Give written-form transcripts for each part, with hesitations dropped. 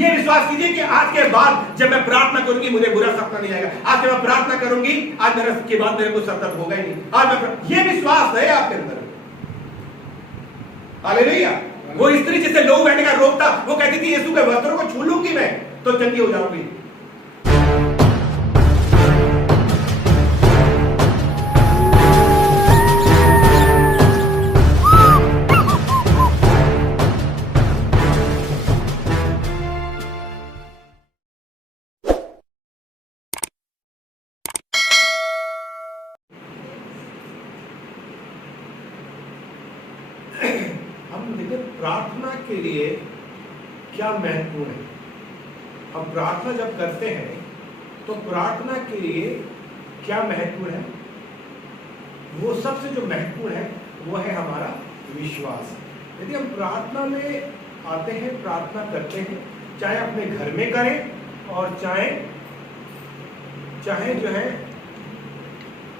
ये विश्वास कीजिए कि आज के बाद जब मैं प्रार्थना करूंगी मुझे बुरा सपना नहीं आएगा, आज जब मैं प्रार्थना करूंगी आज मेरे के बाद मेरे को सर दर्द होगा ही नहीं, आज मैं, ये विश्वास है आपके अंदर। हालेलुया। वो स्त्री जिसे लोग बैठने का रोकता, वो कहती थी यीशु के वस्त्रों को छू लूंगी मैं तो चंगी हो जाऊंगी। हम देखिए प्रार्थना के लिए क्या महत्वपूर्ण है। हम प्रार्थना जब करते हैं तो प्रार्थना के लिए क्या महत्वपूर्ण है, वो सबसे जो महत्वपूर्ण है वो है हमारा विश्वास। यदि हम प्रार्थना में आते हैं, प्रार्थना करते हैं, चाहे अपने घर में करें और चाहे जो है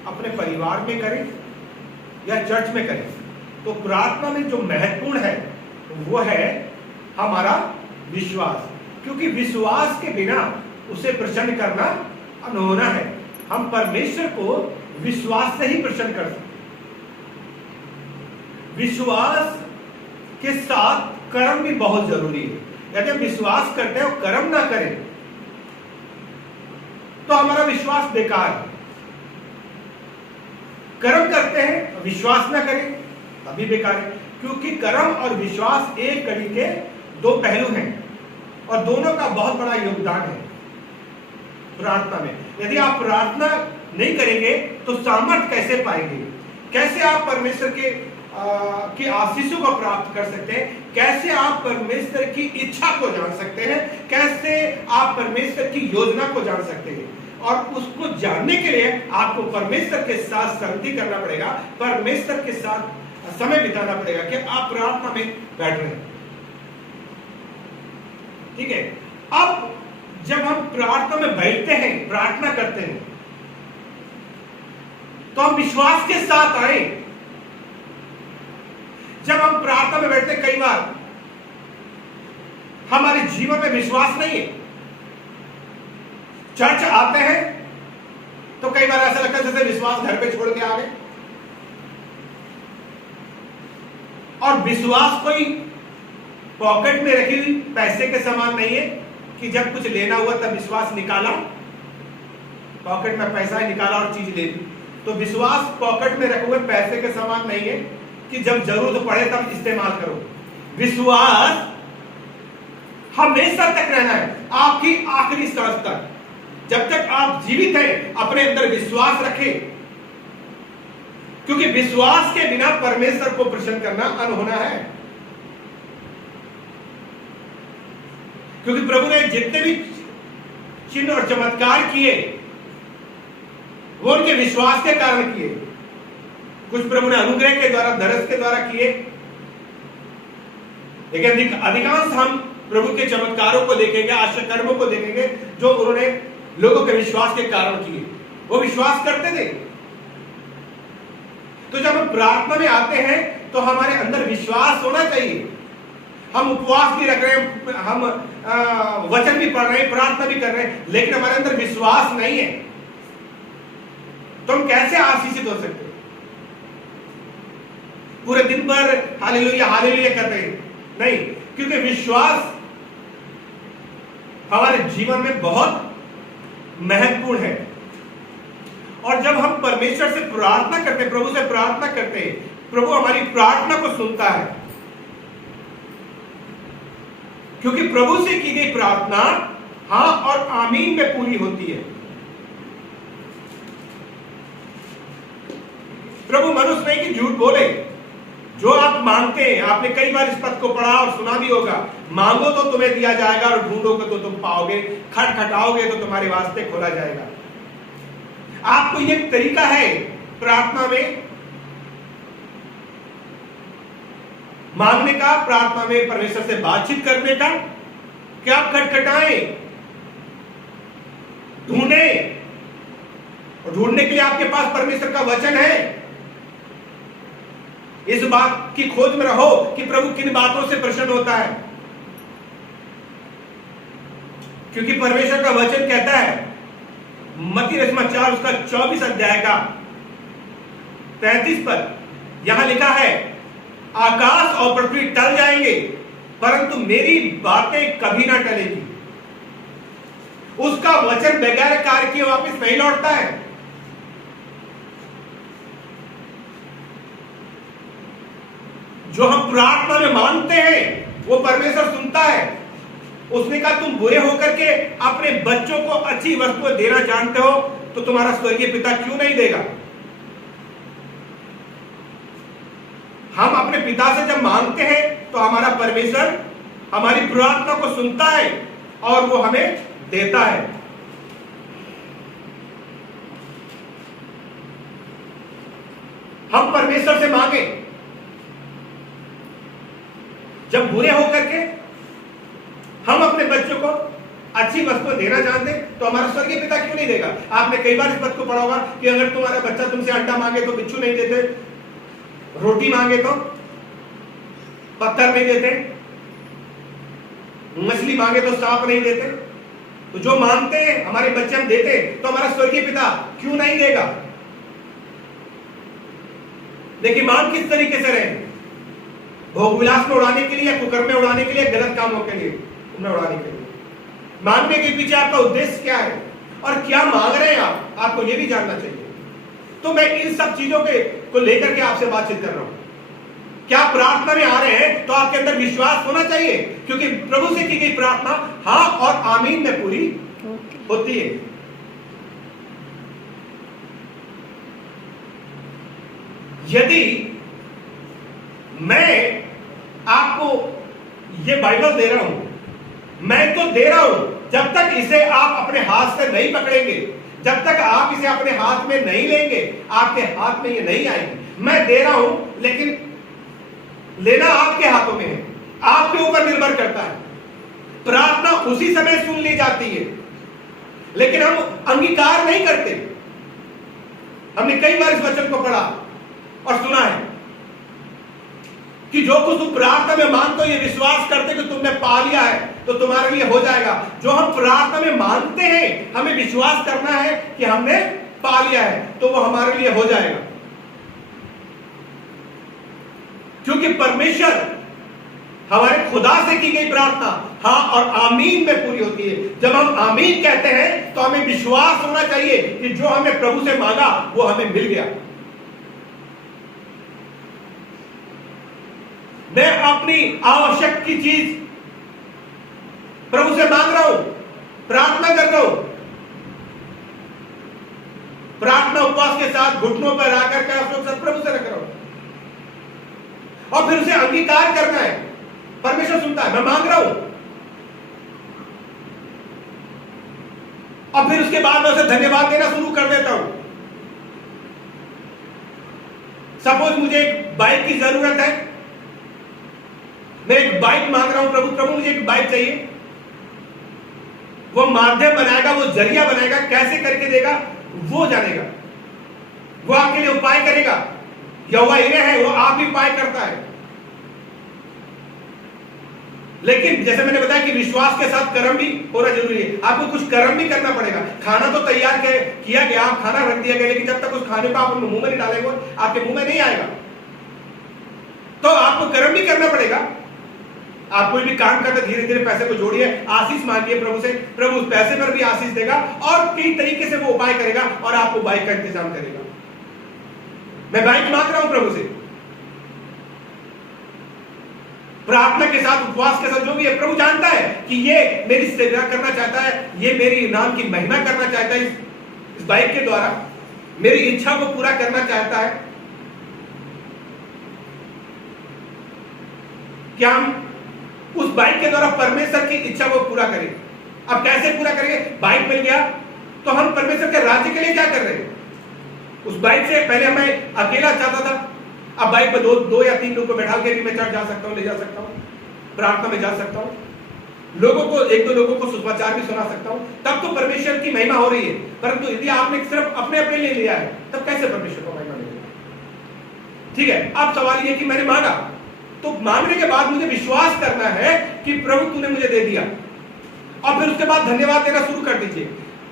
अपने परिवार में करें या चर्च में करें, तो प्रार्थना में जो महत्वपूर्ण है वो है हमारा विश्वास, क्योंकि विश्वास के बिना उसे प्रसन्न करना अनहोना है। हम परमेश्वर को विश्वास से ही प्रसन्न कर सकते। विश्वास के साथ कर्म भी बहुत जरूरी है। यदि हम विश्वास करते हैं और कर्म ना करें तो हमारा विश्वास बेकार है। कर्म करते हैं विश्वास ना करें तभी बेकार है, क्योंकि कर्म और विश्वास एक कड़ी के दो पहलू हैं और दोनों का बहुत बड़ा योगदान है प्रार्थना में। यदि आप प्रार्थना नहीं करेंगे तो सामर्थ कैसे पाएंगे, कैसे आप परमेश्वर के आशीषों को प्राप्त कर सकते हैं, कैसे आप परमेश्वर की इच्छा को जान सकते हैं, कैसे आप परमेश्वर की योजना को जान सकते हैं। और उसको जानने के लिए आपको परमेश्वर के साथ संगति करना पड़ेगा, परमेश्वर के साथ समय बिताना पड़ेगा कि आप प्रार्थना में बैठ रहे हैं। ठीक है। अब जब हम प्रार्थना में बैठते हैं, प्रार्थना करते हैं, तो हम विश्वास के साथ आए। जब हम प्रार्थना में बैठते हैं, कई बार हमारे जीवन में विश्वास नहीं है। चर्च आते हैं तो कई बार ऐसा लगता है जैसे विश्वास घर पे छोड़ के आ गए, और विश्वास कोई पॉकेट में रखी हुई पैसे के समान नहीं है कि जब कुछ लेना हुआ तब विश्वास निकाला, पॉकेट में पैसा ही निकाला और चीज ले ली। तो विश्वास पॉकेट में रखे हुए पैसे के समान नहीं है कि जब जरूरत पड़े तब इस्तेमाल करो। विश्वास हमेशा तक रहना है, आपकी आखिरी सांस तक। जब तक आप जीवित हैं अपने अंदर विश्वास रखें, क्योंकि विश्वास के बिना परमेश्वर को प्रसन्न करना अनहोना है। क्योंकि प्रभु ने जितने भी चिन्ह और चमत्कार किए वो उनके विश्वास के कारण किए। कुछ प्रभु ने अनुग्रह के द्वारा, दरस के द्वारा किए, लेकिन अधिकांश हम प्रभु के चमत्कारों को देखेंगे, आश्चर्य कर्मों को देखेंगे जो उन्होंने लोगों के विश्वास के कारण किए। वो विश्वास करते थे। तो जब हम प्रार्थना में आते हैं तो हमारे अंदर विश्वास होना चाहिए। हम उपवास भी रख रहे हैं, हम वचन भी पढ़ रहे हैं, प्रार्थना भी कर रहे हैं, लेकिन हमारे अंदर विश्वास नहीं है, तो हम कैसे आशीषित हो सकते हैं? पूरे दिन भर हालेलुया हालेलुया करते हैं नहीं, क्योंकि विश्वास हमारे जीवन में बहुत महत्वपूर्ण है। और जब हम परमेश्वर से प्रार्थना करते हैं, प्रभु से प्रार्थना करते हैं, प्रभु हमारी प्रार्थना को सुनता है, क्योंकि प्रभु से की गई प्रार्थना हां और आमीन में पूरी होती है। प्रभु मनुष्य नहीं कि झूठ बोले। जो आप मांगते हैं, आपने कई बार इस पद को पढ़ा और सुना भी होगा, मांगो तो तुम्हें दिया जाएगा और ढूंढोगे तो तुम पाओगे, खटखटाओगे तो तुम्हारे वास्ते खोला जाएगा। आपको यह तरीका है प्रार्थना में मांगने का, प्रार्थना में परमेश्वर से बातचीत करने का, कि आप खटखटाएं, ढूंढें, और ढूंढने के लिए आपके पास परमेश्वर का वचन है। इस बात की खोज में रहो कि प्रभु किन बातों से प्रसन्न होता है। क्योंकि परमेश्वर का वचन कहता है, मत्ती रसुमाचार 4 उसका 24 अध्याय का 35 पर यहां लिखा है, आकाश और पृथ्वी टल जाएंगे परंतु मेरी बातें कभी ना टलेगी। उसका वचन बगैर कार्य किए वापस नहीं लौटता है। जो हम प्रार्थना में मांगते हैं वो परमेश्वर सुनता है। उसने कहा, तुम बुरे होकर के अपने बच्चों को अच्छी वस्तुएं देना जानते हो तो तुम्हारा स्वर्गीय पिता क्यों नहीं देगा। हम अपने पिता से जब मांगते हैं तो हमारा परमेश्वर हमारी प्रार्थना को सुनता है और वो हमें देता है। हम परमेश्वर से मांगे, जब बुरे होकर के हम अपने बच्चों को अच्छी वस्तु देना जानते तो हमारा स्वर्गीय पिता क्यों नहीं देगा। आपने कई बार इस बात को पढ़ा होगा कि अगर तुम्हारा बच्चा तुमसे अंडा मांगे तो बिच्छू नहीं देते, रोटी मांगे तो पत्थर नहीं देते, मछली मांगे तो सांप नहीं देते। तो जो मांगते हैं हमारे बच्चे हम देते तो हमारा स्वर्गीय पिता क्यों नहीं देगा। देखिए, मांग किस तरीके से रहे, भोग विलास में उड़ाने के लिए या कुकर में उड़ाने के लिए, गलत कामों के लिए उड़ाने के लिए। मांगने के पीछे आपका उद्देश्य क्या है और क्या मांग रहे हैं आप, आपको यह भी जानना चाहिए। तो मैं इन सब चीजों को लेकर के आपसे बातचीत कर रहा हूं। क्या प्रार्थना में आ रहे हैं तो आपके अंदर विश्वास होना चाहिए, क्योंकि प्रभु से की गई प्रार्थना हाँ और आमीन में पूरी होती है। यदि मैं आपको ये बाइबल दे रहा हूं, मैं तो दे रहा हूं, जब तक इसे आप अपने हाथ से नहीं पकड़ेंगे, जब तक आप इसे अपने हाथ में नहीं लेंगे, आपके हाथ में ये नहीं आएगी। मैं दे रहा हूं लेकिन लेना आपके हाथों में है, आपके ऊपर निर्भर करता है। प्रार्थना उसी समय सुन ली जाती है लेकिन हम अंगीकार नहीं करते। हमने कई बार इस वचन को पढ़ा और सुना है कि जो कुछ तुम प्रार्थना में मांगते हो ये विश्वास करते कि तुमने पा लिया है तो तुम्हारे लिए हो जाएगा। जो हम प्रार्थना में मांगते हैं हमें विश्वास करना है कि हमने पा लिया है तो वो हमारे लिए हो जाएगा, क्योंकि परमेश्वर हमारे खुदा से की गई प्रार्थना हाँ और आमीन में पूरी होती है। जब हम आमीन कहते हैं तो हमें विश्वास होना चाहिए कि जो हमें प्रभु से मांगा वो हमें मिल गया। मैं अपनी आवश्यक की चीज प्रभु से मांग रहा हूं, प्रार्थना कर रहा हूं, प्रार्थना उपवास के साथ घुटनों पर आकर के प्रभु से रख रहा हूं और फिर उसे अंगीकार करना है। परमेश्वर सुनता है, मैं मांग रहा हूं और फिर उसके बाद मैं उसे धन्यवाद देना शुरू कर देता हूं। सपोज मुझे एक बाइक की जरूरत है, मैं एक बाइक मांग रहा हूं, प्रभु मुझे एक बाइक चाहिए। वो माध्यम बनाएगा, वो जरिया बनाएगा, कैसे करके देगा वो जानेगा, वो आपके लिए उपाय करेगा। यहोवा यीरे है, वो आप ही उपाय करता है। लेकिन जैसे मैंने बताया कि विश्वास के साथ कर्म भी होना जरूरी है। आपको कुछ कर्म भी करना पड़ेगा। खाना तो तैयार किया गया, आप खाना रख दिया गया, लेकिन जब तक उस खाने को आप मुंह में नहीं डालेंगे आपके मुंह में नहीं आएगा। तो आपको कर्म भी करना पड़ेगा। आप कोई भी काम करते धीरे धीरे पैसे को जोड़िए, आशीष मांगिए प्रभु से, प्रभु उस पैसे पर भी आशीष देगा और कई तरीके से वो उपाय करेगा और आपको बाइक का इंतजाम करेगा। मैं बाइक मांग रहा हूं प्रभु से, प्रार्थना के साथ उपवास के साथ जो भी है, प्रभु जानता है कि ये मेरी सेवा करना चाहता है, ये मेरी नाम की महिमा करना चाहता है, इस बाइक के द्वारा मेरी इच्छा को पूरा करना चाहता है। क्या हम उस बाइक के द्वारा परमेश्वर की इच्छा को पूरा करें? अब कैसे पूरा करेंगे? बाइक मिल गया तो हम परमेश्वर के राज्य के लिए क्या कर रहे हैं? उस बाइक से पहले मैं अकेला चाहता था, अब बाइक पे दो या तीन लोग को बैठा के भी मैं चढ़ जा सकता हूं, ले जा सकता हूं, प्रार्थना में जा सकता हूं, लोगों को एक दो लोगों को सुसमाचार भी सुना सकता हूं। तब तो परमेश्वर की महिमा हो रही है। परंतु यदि आपने सिर्फ अपने अपने लिए लिया है तब कैसे परमेश्वर को महिमा मिलेगी? ठीक है, अब सवाल यह कि मैंने मांगा तो मांगने के बाद मुझे विश्वास करना है कि प्रभु तूने मुझे दे दिया और फिर उसके बाद धन्यवाद देना शुरू कर दीजिए।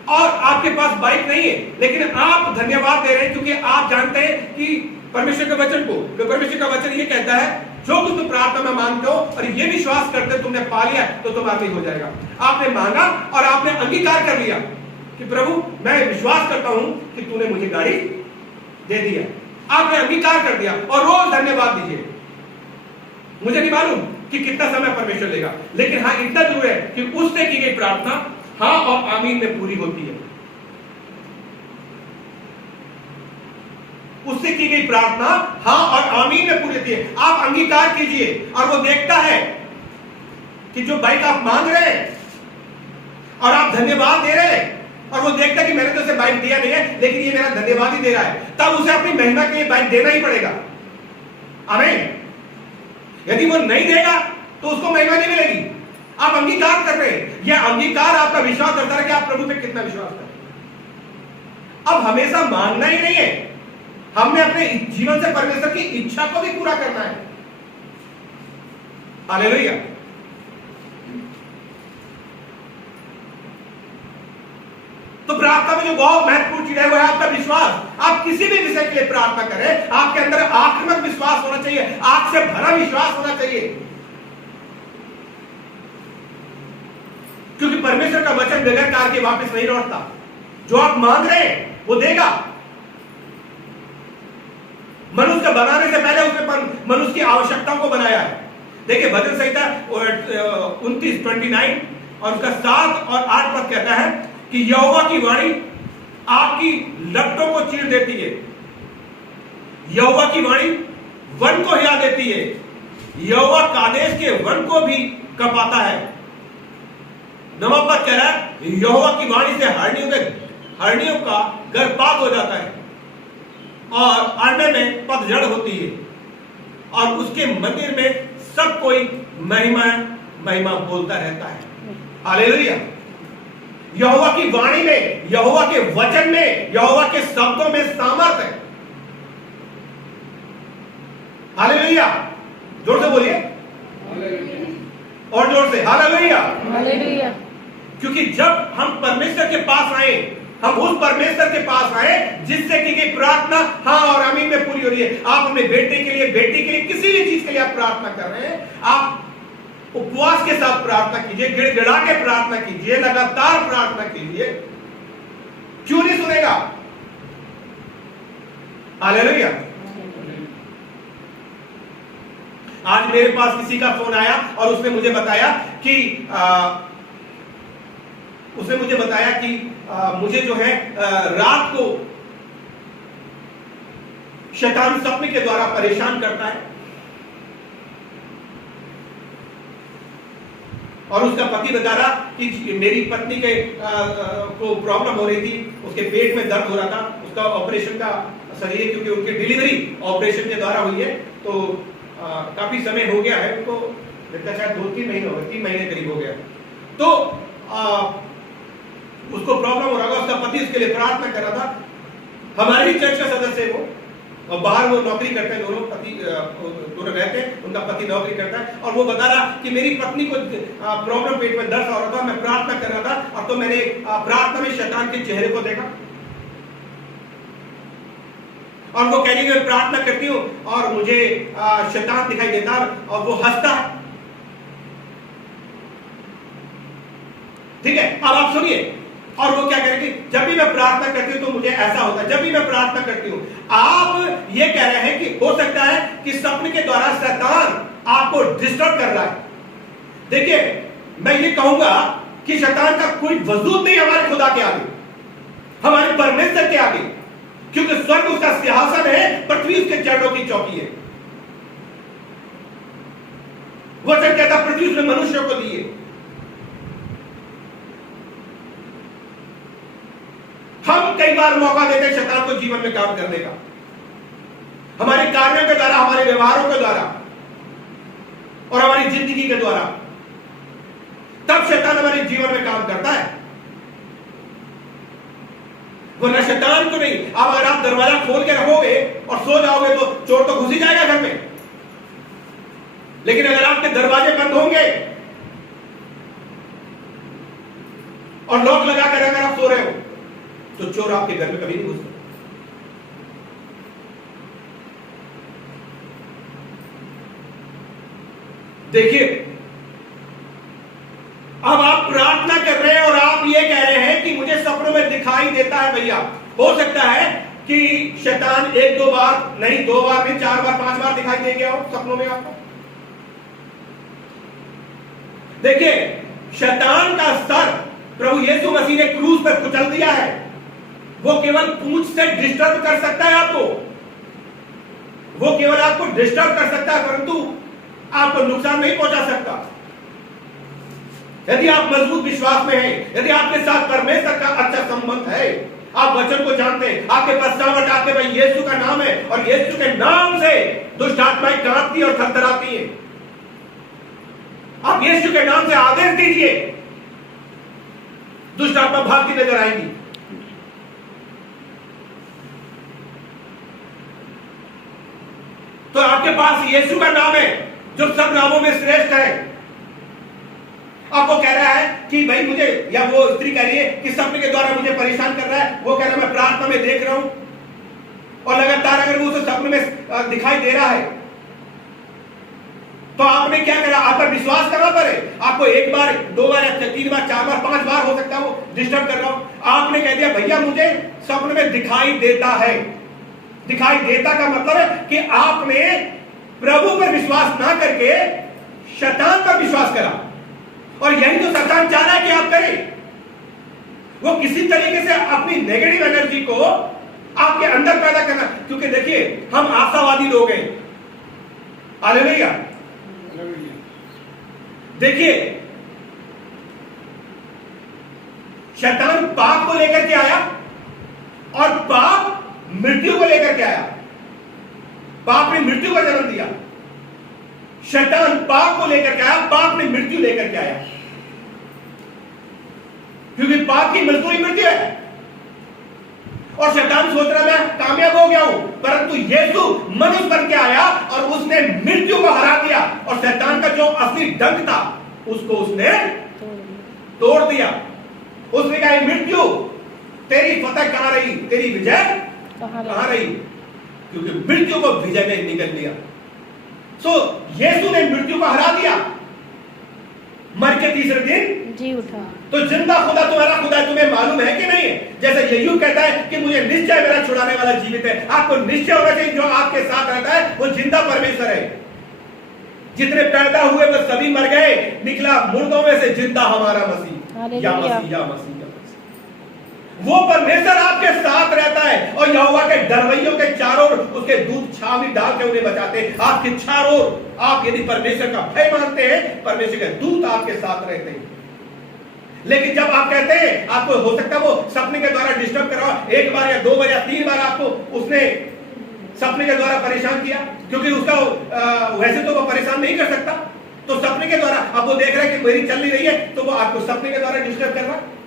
और आपके पास बाइक नहीं है लेकिन आप धन्यवाद दे रहे हैं क्योंकि आप जानते हैं कि परमेश्वर के वचन को, परमेश्वर का वचन ये कहता है जो कुछ तुम प्रार्थना में मांगते हो और ये विश्वास करते हो तुमने पा लिया तो तुम्हारा नहीं हो जाएगा। आपने मांगा और आपने अंगीकार कर लिया कि प्रभु मैं विश्वास करता हूं कि तूने मुझे गाड़ी दे दी है। आपने अंगीकार कर दिया और रोज धन्यवाद दीजिए। मुझे नहीं मालूम कि कितना समय परमेश्वर लेगा, लेकिन हाँ इतना जरूर है कि उससे की गई प्रार्थना हाँ और आमीन में पूरी होती है। उससे की गई प्रार्थना हाँ और आमीन में पूरी होती है। आप अंगीकार कीजिए और वो देखता है कि जो बाइक आप मांग रहे हैं और आप धन्यवाद दे रहे हैं और वो देखता है कि मैंने तो उसे बाइक दिया नहीं है लेकिन ये मेरा धन्यवाद ही दे रहा है, तब उसे अपनी महिमा के लिए बाइक देना ही पड़ेगा। आमीन। यदि वो नहीं देगा तो उसको महिमा नहीं मिलेगी। आप अंगीकार कर रहे हैं, यह अंगीकार आपका विश्वास करता है कि आप प्रभु पे कितना विश्वास करते हैं। अब हमेशा मांगना ही नहीं है, हमने अपने जीवन से परमेश्वर की इच्छा को भी पूरा करना है। हालेलुया। तो प्रार्थना में जो बहुत महत्वपूर्ण चीज है वो है आपका विश्वास। आप किसी भी विषय के लिए प्रार्थना करें, आपके अंदर आक्रामक विश्वास होना चाहिए, आग से भरा विश्वास होना चाहिए, क्योंकि परमेश्वर का वचन बगैर कार्य के वापस नहीं लौटता। जो आप मांग रहे हैं वो देगा। मनुष्य को बनाने से पहले उसने मनुष्य की आवश्यकताओं को बनाया है। देखिए भजन संहिता 29 और उसका 7 और 8 पद कहता है कि यहोवा की वाणी आपकी लपटों को चीर देती है, यहोवा की वाणी वन को हिला देती है, यहोवा कादेश के वन को भी कपाता है। 9वां पद कह रहा है यहोवा की वाणी से हरणियों का गर्भपात हो जाता है और अरण्य में पतझड़ होती है और उसके मंदिर में सब कोई महिमा महिमा बोलता रहता है। हालेलुया। यहोवा की वाणी में, यहोवा के वचन में, यहोवा के शब्दों में सामर्थ है। हालेलुया। जोर से बोलिए और जोर से हालेलुया। हालेलुया। क्योंकि जब हम परमेश्वर के पास आए, हम उस परमेश्वर के पास आए जिससे की गई प्रार्थना हाँ और आमीन में पूरी हो रही है। आप अपने बेटे के लिए, बेटी के लिए, किसी भी चीज के लिए आप प्रार्थना कर रहे हैं, आप उपवास के साथ प्रार्थना कीजिए, गिड़गिड़ा के प्रार्थना कीजिए, लगातार प्रार्थना कीजिए। क्यों नहीं सुनेगा? हालेलुया। आज मेरे पास किसी का फोन आया और उसने मुझे बताया कि मुझे जो है रात को शैतान सपने के द्वारा परेशान करता है और उसका पति बता रहा कि मेरी पत्नी के को प्रॉब्लम हो रही थी, उसके पेट में दर्द हो रहा था, उसका ऑपरेशन का सही है क्योंकि उनकी डिलीवरी ऑपरेशन के द्वारा हुई है, तो काफी समय हो गया है, उनको शायद 2-3 महीने हो गए, 3 महीने करीब हो गया। तो उसको प्रॉब्लम हो रहा था, उसका पति उसके लिए प्रार्थना कर रहा था। हमारे ही चर्च का सदस्य है वो, और बाहर वो नौकरी करते हैं, दोनों रहते हैं, उनका पति नौकरी करता है, और वो बता रहा कि मेरी पत्नी को प्रॉब्लम, पेट में दर्द हो रहा था, मैं प्रार्थना कर रहा था और तो मैंने प्रार्थना में शैतान के चेहरे को देखा और वो कह रही है मैं प्रार्थना करती हूँ और मुझे शैतान दिखाई देता और वो हंसता है। ठीक है, अब आप सुनिए। और वो क्या करेगी? जब भी मैं प्रार्थना करती हूं तो मुझे ऐसा होता है, जब भी मैं प्रार्थना करती हूं। आप ये कह रहे हैं कि हो सकता है कि सपने के द्वारा शैतान आपको डिस्टर्ब कर रहा है। देखिए, मैं ये कहूंगा कि शैतान का कोई वजूद नहीं हमारे खुदा के आगे, हमारे परमेश्वर के आगे, क्योंकि स्वर्ग उसका सिंहासन है, पृथ्वी उसके चरणों की चौकी है। वचन कहता पृथ्वी उसने मनुष्यों को दी है। हम कई बार मौका देते हैं शैतान को जीवन में काम करने का, हमारे कार्यों के द्वारा, हमारे व्यवहारों के द्वारा और हमारी जिंदगी के द्वारा, तब शैतान हमारे जीवन में काम करता है। वरना शैतान को नहीं। अब अगर आप दरवाजा खोल के रखोगे और सो जाओगे तो चोर तो घुस ही जाएगा घर में, लेकिन अगर आपके दरवाजे बंद होंगे और लॉक लगाकर अगर आप सो रहे हो तो चोर आपके घर में कभी नहीं घुस सकता। देखिए, अब आप प्रार्थना कर रहे हैं और आप ये कह रहे हैं कि मुझे सपनों में दिखाई देता है। भैया, हो सकता है कि शैतान 1-2 बार नहीं, 2 बार नहीं, 4 बार 5 बार दिखाई दे गया हो सपनों में आपको। देखिए, शैतान का सर प्रभु यीशु मसीह ने क्रूस पर कुचल दिया है। वो केवल पूंछ से डिस्टर्ब कर सकता है आपको, वो केवल आपको डिस्टर्ब कर सकता है, परंतु आपको नुकसान नहीं पहुंचा सकता। यदि आप मजबूत विश्वास में हैं, यदि आपके साथ परमेश्वर का अच्छा संबंध है, आप वचन को जानते हैं, आपके पश्चावट आपके भाई यीशु का नाम है और यीशु के नाम से दुष्ट आत्माएं कांपती और थरथराती हैं। आप यीशु के नाम से आदेश दीजिए, दुष्ट आत्मा भागती नजर आएंगी। तो आपके पास यीशु का नाम है जो सब नामों में श्रेष्ठ है। आपको कह रहा है कि भाई मुझे, या वो स्त्री कह रही है कि सपने के द्वारा मुझे परेशान कर रहा है, वो कह रहा है मैं प्रार्थना में देख रहा हूं और लगातार अगर वो उसे सपने में दिखाई दे रहा है तो आपने क्या करा? आप पर विश्वास करना पड़े। आपको 1 बार 2 बार 3 बार 4 बार 5 बार हो सकता है वो डिस्टर्ब कर रहा हूं। आपने कह दिया भैया मुझे सपने में दिखाई देता है। दिखाई देता का मतलब है कि आपने प्रभु पर विश्वास ना करके शैतान पर विश्वास करा, और यही तो शैतान चाह रहा है कि आप करें। वो किसी तरीके से अपनी नेगेटिव एनर्जी को आपके अंदर पैदा करना, क्योंकि देखिए हम आशावादी लोग हैं। हालेलुया। देखिए, शैतान पाप को लेकर के आया और पाप मृत्यु को लेकर के आया। पाप ने मृत्यु का जन्म दिया। शैतान पाप को लेकर के आया, पाप ने मृत्यु लेकर के आया, क्योंकि पाप की मजदूरी मृत्यु है। और शैतान सोच रहा मैं कामयाब हो गया हूं, परंतु यीशु मनुष्य बन के आया और उसने मृत्यु को हरा दिया, और शैतान का जो असली डंक था उसको उसने तोड़ दिया। उसने कहा मृत्यु तेरी फतह कहां रही, तेरी विजय कहां रही, क्योंकि मृत्यु को विजय ने निकल लिया। सो यीशु ने मृत्यु को हरा दिया, मर के तीसरे दिन जी उठा। तो जिंदा खुदा तुम्हारा खुदा तुम्हें मालूम है कि नहीं है? जैसे यीशु कहता है कि मुझे निश्चय मेरा छुड़ाने वाला जीवित है। आपको निश्चय होना चाहिए जो आपके साथ रहता है वो जिंदा परमेश्वर है। जितने पैदा हुए वो सभी मर गए, निकला मुर्दों में से जिंदा हमारा मसीह, या मसीह, या मसीह। वो परमेश्वर आपके साथ रहता है, और यहोवा के डरवैयों के चारों ओर उसके दूत छावनी डाल के उन्हें बचाते हैं। आपके चारों ओर आप यदि परमेश्वर का भय मानते हैं, परमेश्वर के दूत आपके साथ रहते हैं। लेकिन जब आप कहते हैं, आपको हो सकता है वो सपने के द्वारा डिस्टर्ब करा, 1 बार या 2 बार या 3 बार आपको उसने सपने के द्वारा परेशान किया, क्योंकि उसका वैसे तो वो परेशान नहीं कर सकता, तो सपने के द्वारा अब वो देख रहा है कि मेरी चल नहीं रही है, तो वो आपको सपने के द्वारा डिस्टर्ब कर रहा है,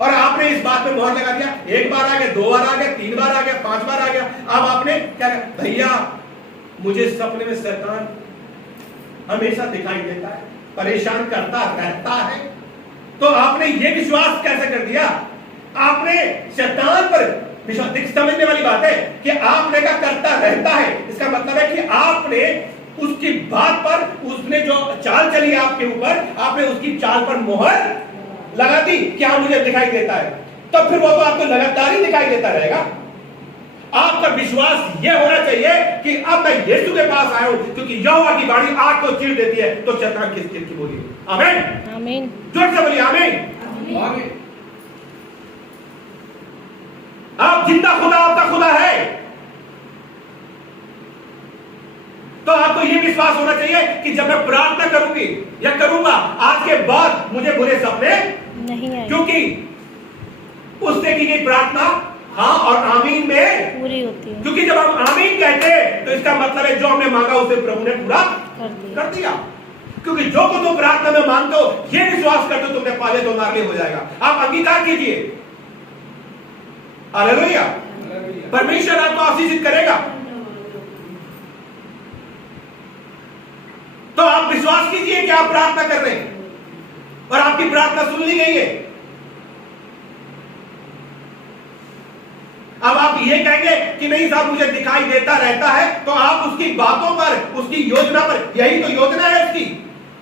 और आपने इस बात पे मोहर लगा दिया। 1 बार आ गया, 2 बार आ गया, 3 बार आ गया, 5 बार आ गया। अब आपने क्या कहा? भैया मुझे सपने में शैतान हमेशा दिखाई देता है, परेशान करता रहता है। तो आपने ये विश्वास कैसे कर दिया? आपने शैतान पर विश्वास। समझने वाली बात है कि आपने का करता रहता है, इसका मतलब है कि आपने उसकी बात पर, उसने जो चाल चली आपके ऊपर, आपने उसकी चाल पर मोहर लगा दी। क्या मुझे दिखाई देता है? तो फिर वो तो आपको लगातार ही दिखाई देता रहेगा। आपका विश्वास यह होना चाहिए कि अब मैं यीशु के पास आया हूं, क्योंकि यहोवा की वाणी आग को चीर देती है, तो शैतान किस चीज की बोली? आमीन, आमीन, जोर से बोलिए आमीन, आमीन। आप जिंदा खुदा आपका खुदा है, तो आपको यह विश्वास होना चाहिए कि जब मैं प्रार्थना करूंगी या करूंगा, आज के बाद मुझे बुरे सपने नहीं आए, क्योंकि उसने की गई प्रार्थना हाँ और आमीन में पूरी होती है। क्योंकि जब हम आमीन कहते हैं तो इसका मतलब है जो हमने मांगा उसे प्रभु ने पूरा कर दिया। क्योंकि जो को तुम प्रार्थना में मांगते हो, ये विश्वास करते हो तुमने पाले तो नाले हो जाएगा। आप अंगीकार कीजिए। हालेलुया। परमेश्वर आपको आशीषित करेगा। तो आप विश्वास कीजिए कि आप प्रार्थना कर रहे हैं और आपकी प्रार्थना सुन ली गई है। अब आप ये कहेंगे कि नहीं साहब मुझे दिखाई देता रहता है, तो आप उसकी बातों पर, उसकी योजना पर, यही तो योजना है उसकी,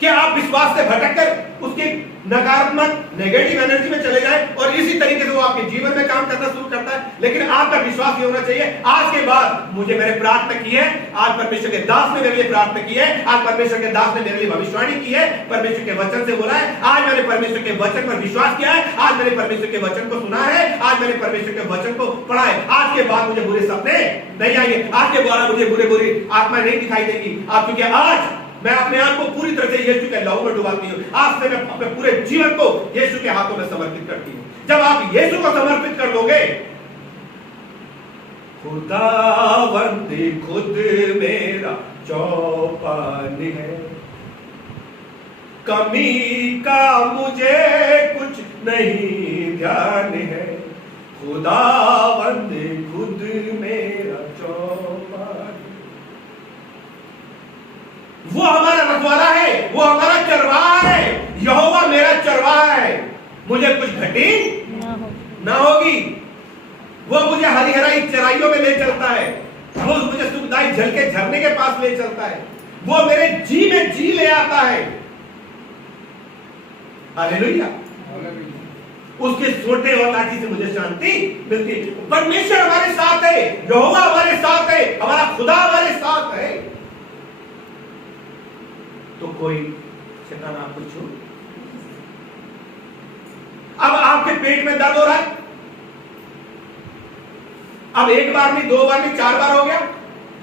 कि आप विश्वास से भटककर उसकी नकारात्मक नेगेटिव एनर्जी में चले जाए और इसी तरीके से वो आपके जीवन में काम करना शुरू करता है। लेकिन आपका विश्वास ये होना चाहिए, आज के बाद मुझे मैंने प्रार्थना की है, आज परमेश्वर के दास ने मेरे लिए प्रार्थना की है, आज परमेश्वर के दास ने मेरे लिए भविष्यवाणी की है, परमेश्वर के वचन से बोला है, आज मैंने परमेश्वर के वचन पर विश्वास किया है, आज मैंने परमेश्वर के वचन को सुना है, आज मैंने परमेश्वर के वचन को पढ़ा है, आज के बाद मुझे बुरे सपने नहीं आएंगे, आज के बाद मुझे बुरी आत्मा नहीं दिखाई देगी। आप क्योंकि आज मैं अपने आप को पूरी तरह से यीशु के लहू में डुबाती हूँ, आज से मैं अपने पूरे जीवन को यीशु के हाथों में समर्पित करती हूँ। जब आप यीशु को समर्पित कर दोगे, खुदावंद खुद मेरा चौपान है, कमी का मुझे कुछ नहीं ध्यान है, खुदावंद खुद मेरा चौपान। वो हमारा रखवाला है, वो हमारा चरवाहा है, यहोवा मेरा चरवाहा है, मुझे कुछ घटी ना होगी। वो मुझे हरी हराई चराइयों में ले चलता है, वो मुझे सुखदाई जल के झरने के पास ले चलता है, वो मेरे जी में जी ले आता है। हालेलुया। उसके सोटे और लाठी से मुझे शांति मिलती है। परमेश्वर हमारे साथ है, यहोवा हमारे साथ है, हमारा खुदा हमारे साथ है, तो कोई शैतान आपको छू। अब आपके पेट में दर्द हो रहा है, अब एक बार नहीं, दो बार नहीं, 4 बार हो गया,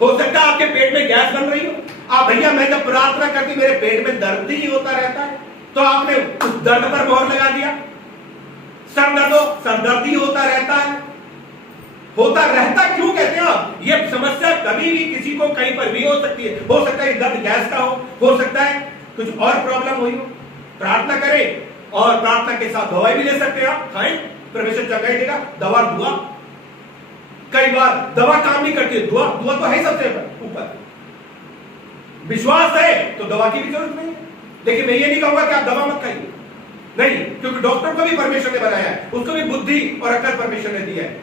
हो सकता है आपके पेट में गैस बन रही हो। आप भैया मैं जब प्रार्थना करती मेरे पेट में दर्द ही होता रहता है, तो आपने उस दर्द पर मोहर लगा दिया। सर दर्द हो, सर दर्द ही होता रहता है, होता रहता क्यों कहते हैं आप? ये समस्या कभी भी किसी को कहीं पर भी हो सकती है। हो सकता है दर्द गैस का हो सकता है कुछ और प्रॉब्लम हुई हो। प्रार्थना करें और प्रार्थना के साथ दवाई भी ले सकते हैं, आप खाएं, परमेश्वर चंगाई देगा। दवा दुआ, कई बार दवा काम नहीं करती है, दुआ तो है सबसे ऊपर। विश्वास है तो दवा की भी जरूरत नहीं है। लेकिन मैं ये नहीं कहूंगा कि आप दवा मत खाइए, नहीं, क्योंकि डॉक्टर को भी परमेश्वर ने बनाया है, उसको भी बुद्धि और अकल परमेश्वर ने दिया है।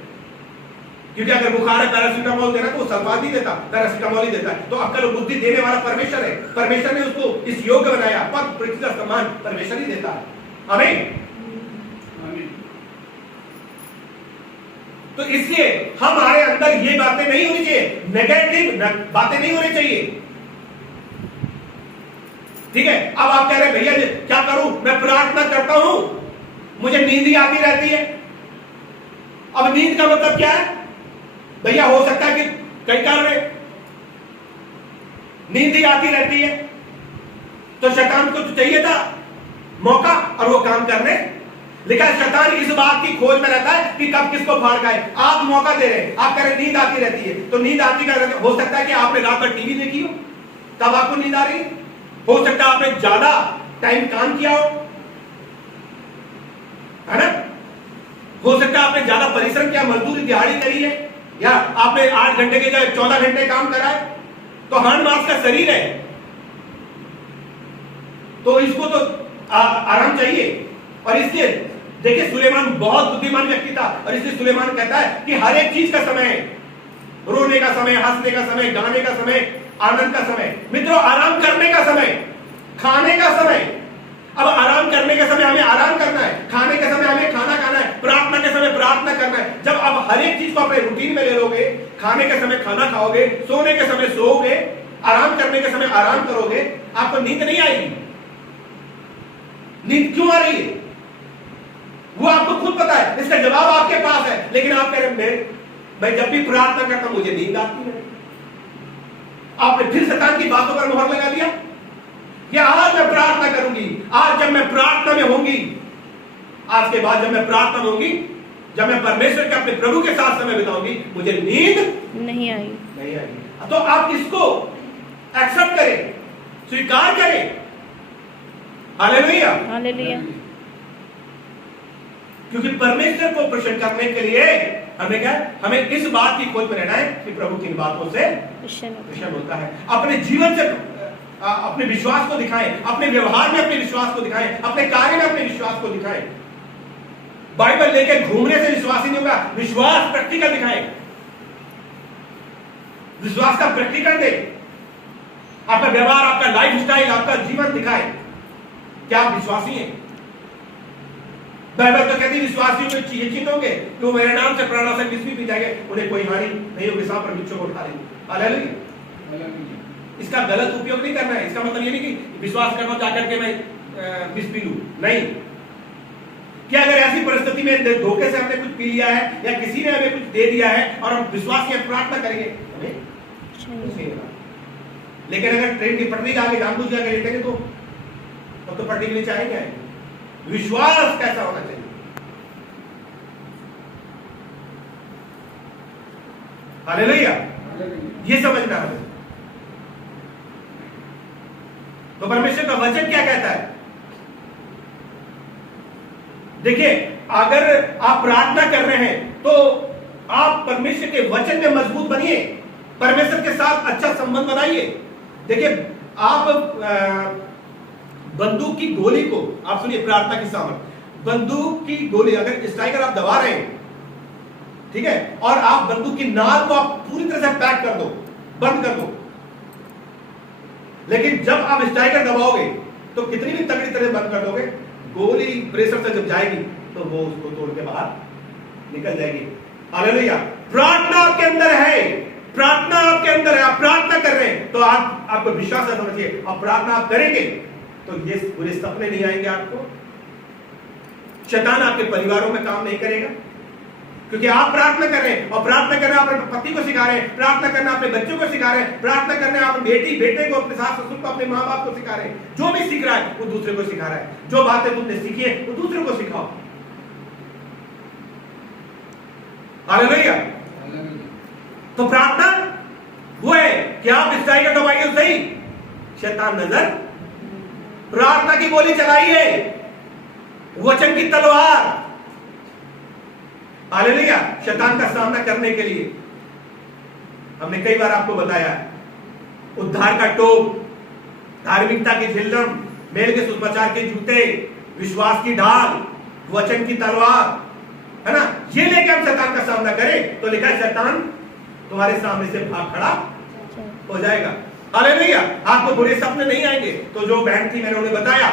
क्योंकि अगर बुखार है पैरासीटामोल देना तो वो सल्फात नहीं देता, पैरासीटामोल ही देता है। तो अक्ल और बुद्धि देने वाला परमेश्वर है, परमेश्वर ने उसको इस योग्य बनाया, पद पृथ्वी का सम्मान परमेश्वर ही देता है। आमीन। तो इसलिए हमारे अंदर ये बातें नहीं होनी चाहिए, नेगेटिव बातें नहीं होनी चाहिए, ठीक है। अब आप कह रहे भैया क्या करूं, मैं प्रार्थना करता हूं, मुझे नींद ही आती रहती है। अब नींद का मतलब क्या है भैया? हो सकता है कि कई कारण है, नींद ही आती रहती है, तो शैतान को तो चाहिए था मौका और वो काम करने। लेकिन शैतान इस बात की खोज में रहता है कि कब किसको फाड़ खाए। आप मौका दे रहे हैं, आप कह रहे नींद आती रहती है, तो नींद आती का हो सकता है कि आपने रात भर टीवी देखी हो तब आपको नींद आ रही है, हो सकता है आपने ज्यादा टाइम काम किया है ना, हो सकता है आपने ज्यादा परिश्रम किया, मजदूरी दिहाड़ी करी है, या आपने 8 घंटे के जगह 14 घंटे काम करा है, तो हाड़ मांस का शरीर है, तो इसको तो आराम चाहिए। और इसलिए देखिए सुलेमान बहुत बुद्धिमान व्यक्ति था, और इसलिए सुलेमान कहता है कि हर एक चीज का समय है, रोने का समय, हंसने का समय, गाने का समय, आनंद का समय, मित्रों आराम करने का समय, खाने का समय। अब आराम करने के समय हमें आराम करना है, खाने के समय हमें खाना खाना है, प्रार्थना के समय प्रार्थना करना है। जब आप हर एक चीज को अपने रूटीन में ले लोगे, खाने के समय खाना खाओगे, सोने के समय सोओगे, आराम करने के समय आराम करोगे, आपको नींद नहीं आएगी। नींद क्यों आ रही है वो आपको खुद पता है, इसका जवाब आपके पास है। लेकिन आप कह रहे मैं जब भी प्रार्थना करता हूं मुझे नींद आती है। आपने फिर शैतान की बातों पर मोहर लगा दिया कि आज मैं प्रार्थना करूंगी, आज जब मैं प्रार्थना में होंगी, आज के बाद जब मैं प्रार्थना में होंगी, जब मैं परमेश्वर के अपने प्रभु के साथ समय बिताऊंगी, मुझे नींद नहीं आएगी। तो आप इसको एक्सेप्ट करें, स्वीकार करें। Hallelujah, hallelujah. क्योंकि परमेश्वर को प्रसन्न करने के लिए हमें क्या, हमें इस बात की खोज में रहना है कि प्रभु किन बातों से प्रसन्न होता है। अपने जीवन से अपने विश्वास को दिखाएं, अपने व्यवहार में अपने विश्वास को दिखाएं, अपने कार्य में अपने विश्वास को दिखाएं। बाइबल लेके घूमने से विश्वास ही नहीं होगा। विश्वास प्रैक्टिकल दिखाए, विश्वास का प्रैक्टिकल दे, आपका व्यवहार, आपका लाइफ स्टाइल, आपका जीवन दिखाए क्या आप विश्वासी हैं। बाइबल तो कहती है विश्वासियों को चिन्ह होंगे कि वो मेरे नाम से प्राणा से किसी भी पी जाएंगे, उन्हें कोई हानि नहीं होगी, सांप और बिच्छू को उठा लेंगे। हालेलुया। इसका गलत उपयोग नहीं करना है। इसका मतलब ये नहीं कि विश्वास करना जाकर के मैं विष पी लूं, नहीं। क्या अगर ऐसी परिस्थिति में धोखे से हमने कुछ पी लिया है या किसी ने हमें कुछ दे दिया है और हम विश्वास की प्रार्थना करेंगे, हमें लेकिन अगर ट्रेन की पटरी के आगे जानबूझ जाकर लेटेंगे तो तब तो पटरी के नीचे आएंगे। विश्वास कैसा होना चाहिए? हालेलुया। ये समझना है। तो परमेश्वर का वचन क्या कहता है? देखिए, अगर आप प्रार्थना कर रहे हैं तो आप परमेश्वर के वचन में मजबूत बनिए, परमेश्वर के साथ अच्छा संबंध बनाइए। देखिए, आप बंदूक की गोली को, आप सुनिए प्रार्थना की सामर्थ, बंदूक की गोली अगर स्ट्राइकर आप दबा रहे हैं, ठीक है, और आप बंदूक की नाल को आप पूरी तरह से पैक कर दो, बंद कर दो, लेकिन जब आप स्ट्राइकर दबाओगे तो कितनी भी तगड़ी तरह बंद कर दोगे, गोली प्रेशर से जब जाएगी तो वो उसको तोड़ के बाहर निकल जाएगी। हालेलुया। प्रार्थना आपके अंदर है, प्रार्थना आपके अंदर है, आप प्रार्थना कर रहे हैं तो आपको विश्वास रखना चाहिए। और प्रार्थना आप करेंगे तो ये बुरे सपने नहीं आएंगे आपको, शैतान आपके परिवारों में काम नहीं करेगा, क्योंकि आप प्रार्थना कर रहे हैं। और प्रार्थना करना अपने पति को सिखा रहे हैं, प्रार्थना करना अपने बच्चों को सिखा रहे हैं, प्रार्थना करना अपने बेटी बेटे को, अपने सास ससुर को, अपने माँ बाप को सिखा रहे हैं। जो भी सीख रहा है वो दूसरे को सिखा रहा है। जो बातें तुमने सीखी है वो दूसरे को सिखाओ। हालेलुया। तो प्रार्थना वो है कि आप स्ट्राइकर दबाइए तो सही, शैतान नजर, प्रार्थना की गोली चलाइए, वचन की तलवार, हालेलुया, शैतान का सामना करने के लिए। हमने कई बार आपको बताया, उद्धार का टोप, धार्मिकता की झिल्लम, मेल के सुसमाचार के जूते, विश्वास की ढाल, वचन की तलवार, है ना, ये लेके हम शैतान का सामना करें तो लिखा है शैतान तुम्हारे सामने से भाग खड़ा हो जाएगा। हालेलुया। आपको बुरे सपने नहीं आएंगे। तो जो बहन थी, मैंने उन्हें बताया,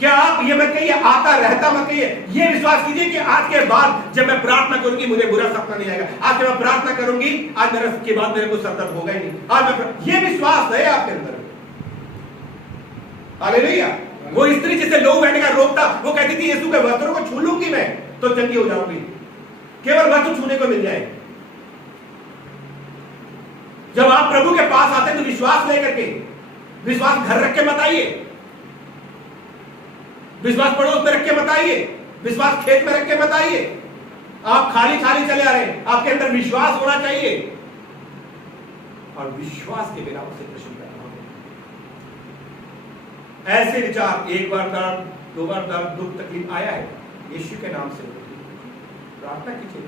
क्या आप ये मत कहिए आता रहता मत कहिए, ये विश्वास कीजिए कि आज के बाद जब मैं प्रार्थना करूंगी मुझे बुरा सपना नहीं आएगा। आज जब मैं प्रार्थना करूंगी, आज मेरे के बाद मेरे को सर दर्द होगा ही नहीं। आज मैं, ये विश्वास है आपके अंदर। हालेलुया। वो स्त्री जिसे लोग बैठने का रोकता, वो कहती थी यीशु के वस्त्रों को छू लूंगी मैं तो चंगी हो जाऊंगी, केवल वस्त्र छूने को मिल जाए। जब आप प्रभु के पास आते तो विश्वास लेकर के, विश्वास घर रख के मत आइए, विश्वास पड़ोस में रख के मत आइए, विश्वास खेत में रख के मत आइए। आप खाली खाली चले आ रहे हैं, आपके अंदर विश्वास होना चाहिए, और विश्वास के बिना उसे प्रश्न करना होगा। ऐसे विचार, एक बार दर्द, दो बार दर्द, दुख तकलीफ आया है, यीशु के नाम से प्रार्थना कीजिए,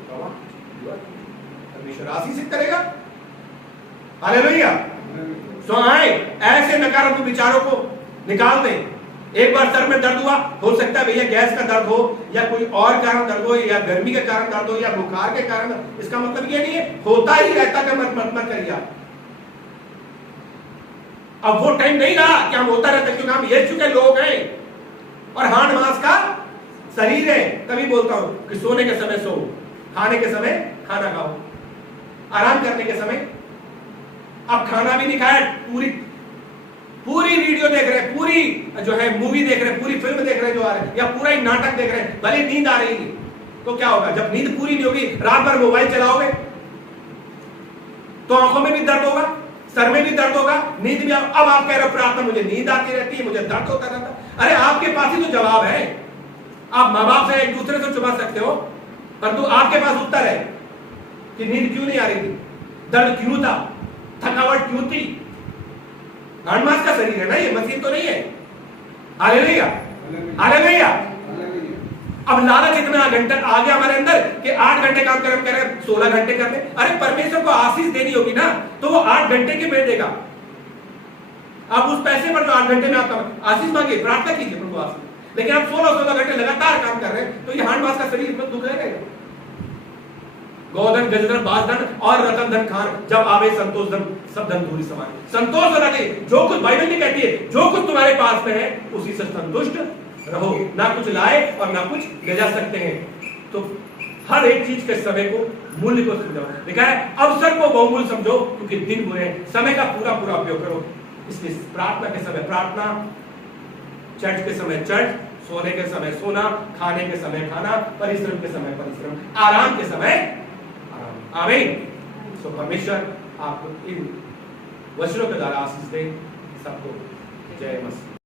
परमेश्वर आशीषित करेगा। हालेलुया। तो आए ऐसे नकारात्मक विचारों को निकाल दें। एक बार सर में दर्द हुआ, हो सकता है भैया गैस का दर्द हो, या कोई और कारण दर्द हो, या गर्मी के कारण दर्द हो, या बुखार के कारण, इसका मतलब ये नहीं है होता ही रहता कि मत करिए। अब वो टाइम नहीं रहा कि हम होता रहता, क्योंकि हम यीशु के लोग हैं और हाड़ मांस का शरीर है। तभी बोलता हूं कि सोने के समय सो, खाने के समय खाना खाओ, आराम करने के समय। अब खाना भी नहीं खाया, पूरी वीडियो देख रहे हैं, पूरी जो है मूवी देख रहे हैं, पूरी फिल्म देख रहे हैं जो आ रहे हैं, या पूरा ही नाटक देख रहे हैं, भले नींद आ रही है, तो क्या होगा? जब नींद पूरी नहीं होगी, रात भर मोबाइल चलाओगे तो आंखों में भी दर्द होगा, सर में भी दर्द होगा, नींद भी। अब आप कह रहे हो प्रार्थना, मुझे नींद आती रहती है, मुझे दर्द होता रहता। अरे आपके पास ही तो जवाब है। आप माँ बाप से एक दूसरे से छुपा सकते हो, परंतु आपके पास उत्तर है कि नींद क्यों नहीं आ रही थी, दर्द क्यों था, थकावट क्यों थी। हाड़-मांस का शरीर है ना, ये मशीन तो नहीं है। Hallelujah, hallelujah. अब लालच इतना घंटा आ गया हमारे अंदर कि 8 घंटे काम करें 16 घंटे कर ले। अरे परमेश्वर को आशीष देनी होगी ना, तो वो 8 घंटे के में देगा। आप उस पैसे पर जो 8 घंटे में आपका आशीष मांगिए, प्रार्थना कीजिए प्रभु आशीष। लेकिन आप 16-16 घंटे लगातार काम कर रहे हैं, तो ये मांस का शरीर में दुख रहेगा। गोधन गजधन बासधन और रतन धन खान, जब आवे संतोष धन सब धन दूरी समान। संतोष रखे, जो कुछ बाइबल में कहती है, जो कुछ तुम्हारे पास में है उसी से संतुष्ट रहो, ना कुछ लाए और ना कुछ ले जा सकते हैं। तो हर एक चीज के समय को, मूल्य को समझो। लिखा है अवसर को बहुमूल्य समझो क्योंकि दिन बुरे हैं। समय का पूरा पूरा उपयोग करो। इसलिए प्रार्थना के समय प्रार्थना, चर्च के समय चर्च, सोने के समय सोना, खाने के समय खाना, परिश्रम के समय परिश्रम, आराम के समय आराम। आमीन। सो परमेश्वर आपको इन वचनों के द्वारा आशीष दे। सबको जय मसीह।